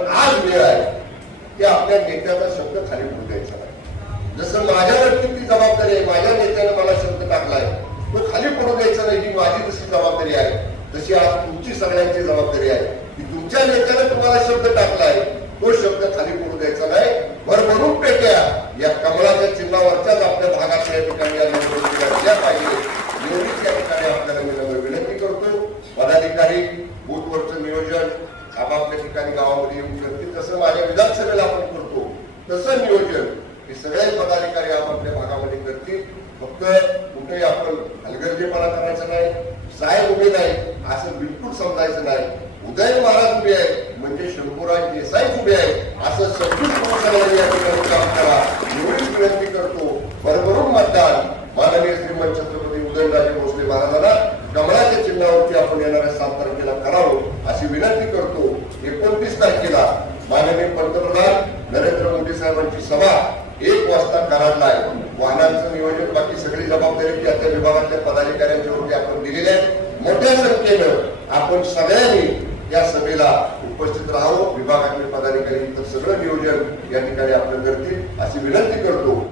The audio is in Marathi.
आज वेळ आहे की आपल्या नेत्याचा शब्द खाली ठेवू द्यायचा नाही जसं माझ्या व्यक्तीची जबाबदारी आहे माझ्या नेत्याने मला शब्द टाकलाय तो खाली पडू द्यायचा नाही ही माझी जशी जबाबदारी आहे तशी आज तुमची सगळ्यांची जबाबदारी आहे की तुमच्या नेत्याने तुम्हाला शब्द टाकलाय तो शब्द खाली पडू द्यायचा नाही भरभरून पेट्या या कमळाच्या चिन्हावरच्याच आपल्या भागातल्या ठिकाणी या पाहिजे निवडणूक या ठिकाणी आपल्याला विनम्र विनंती करतो पदाधिकारी बूथवरचं नियोजन आपापल्या ठिकाणी गावामध्ये येऊन करते तसं माझ्या विधानसभेला आपण करतो तसं नियोजन हे सगळे पदाधिकारी आपापल्या भागामध्ये करतील फक्त कुठेही आपण हलगर्जीपणा करायचा नाही साहेब उभे नाही असं बिलकुल समजायचं नाही उदय महाराज उभे आहेत म्हणजे शंभूराज देसाई उभे आहेत असं सगळी या ठिकाणी विनंती करतो भरभरून मतदान माननीय श्रीमंत छत्रपती उदयनराजे भोसले महाराजांना कमळाच्या चिन्हावरती आपण येणाऱ्या सात तारखेला करावं अशी विनंती करतो माननीय पंतप्रधान नरेंद्र मोदी साहेबांची सभा एक वाजता करायला आहे वाहनांचं नियोजन बाकी सगळी जबाबदारी त्या त्या विभागातल्या पदाधिकाऱ्यांच्या वरती आपण दिलेली आहे मोठ्या संख्येनं आपण सगळ्यांनी या सभेला उपस्थित राहावं विभागातल्या पदाधिकारी सगळं नियोजन या ठिकाणी आपलं करतील अशी विनंती करतो